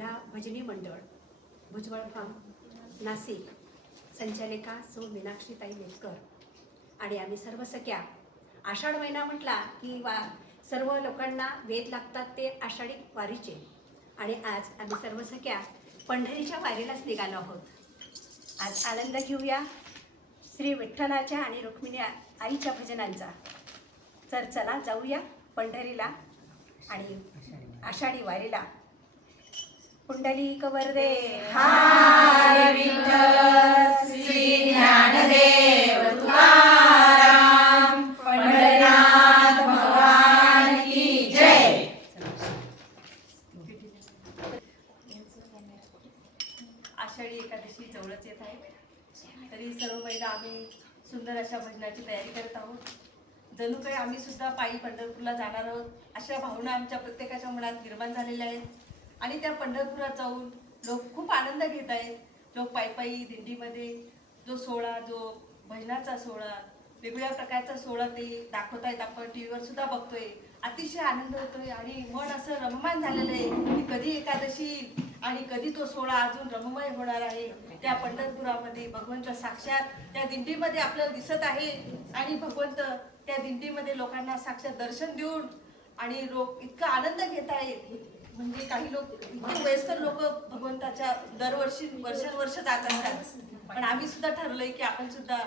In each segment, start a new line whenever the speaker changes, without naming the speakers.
महिला भजनी मंडळ भुजबळ फार्म नाशिक. संचालिका सौ मीनाक्षीताई मेतकर आणि आम्ही सर्व सख्या आषाढ महिना म्हटला की वा सर्व लोकांना वेध लागतात ते आषाढी वारीचे. आणि आज आम्ही सर्व सख्या पंढरीच्या वारीलाच निघालो आहोत. आज आनंद घेऊया श्री विठ्ठलाच्या आणि रुक्मिणी आईच्या भजनांचा. तर चला जाऊया पंढरीला आणि आषाढी वारीला. पुंडलिक वरदे हाय विठ्ठल श्री ज्ञानदेव तुकाराम पंढरीनाथ भगवान की जय.
आषाढी एकादशी जवळच येत आहे. तरी सर्व महिला आम्ही सुंदर अशा भजनाची तयारी करत आहोत. जणू काही आम्ही सुद्धा पायी पंढरपूरला जाणार आहोत. अशा भावना आमच्या प्रत्येकाच्या मनात निर्माण झालेल्या आहेत. आणि त्या पंढरपुरात जाऊन लोक खूप आनंद घेत आहेत. लोक पायी पायी दिंडीमध्ये जो सोहळा जो भजनाचा सोहळा वेगवेगळ्या प्रकारचा सोहळा ते दाखवत आहेत. आपण टी व्हीवर सुद्धा बघतोय. अतिशय आनंद होतोय आणि मन असं रममान झालेलं आहे की कधी एकादशी येईल आणि कधी तो सोहळा अजून रममय होणार आहे. त्या पंढरपुरामध्ये भगवंत साक्षात त्या दिंडीमध्ये आपल्याला दिसत आहे आणि भगवंत त्या दिंडीमध्ये लोकांना साक्षात दर्शन देऊन आणि लोक इतका आनंद घेत आहेत. म्हणजे काही लोक इतके वयस्कर लोक भगवंताच्या दरवर्षी वर्षानुवर्ष जात असतात. पण आम्ही सुद्धा ठरलोय की आपण सुद्धा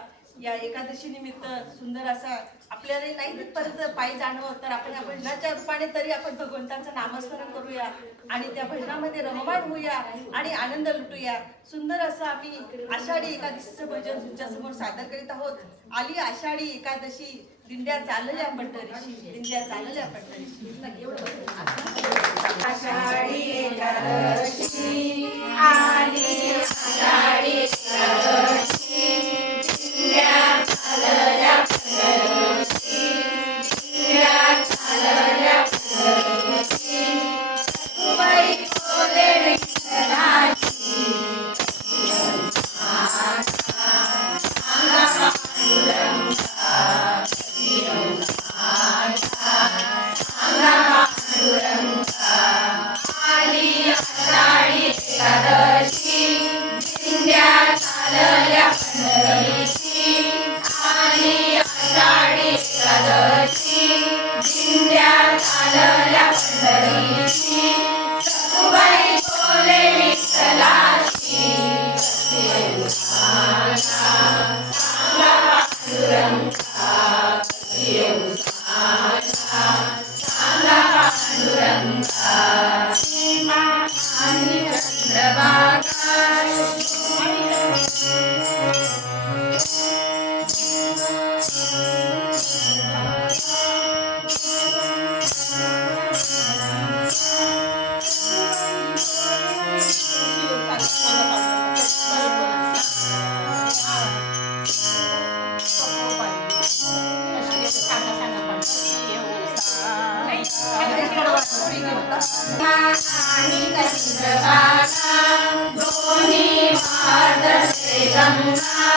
या एकादशी निमित्त सुंदर असा आपल्याला नाही तिथपर्यंत पायी जाणं तर आपण या भजनाच्या रूपाने तरी आपण भगवंतांचं नामस्मरण करूया आणि त्या भजनामध्ये रममाण होऊया आणि आनंद लुटूया. सुंदर असं आम्ही आषाढी एकादशीचं भजन तुमच्यासमोर सादर करीत आहोत. आली आषाढी एकादशी दिंड्या चालल्या पंढरीशी दिंड्या चालल्या पंढरीशी एवढं.
आषाढी आणि चंद्रभागा दोन्ही मार्गसे गंगा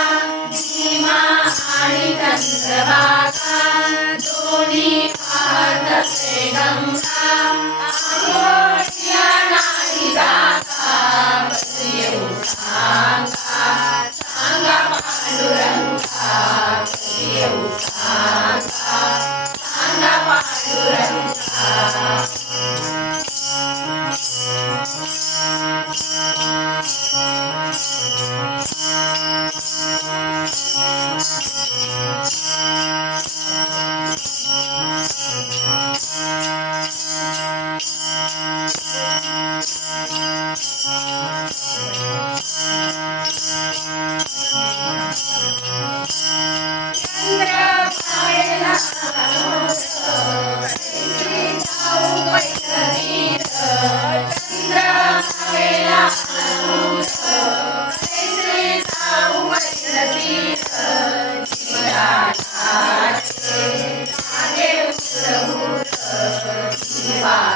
भीमा आणि चंद्रभागा दोन्ही मार्गसे गंगा.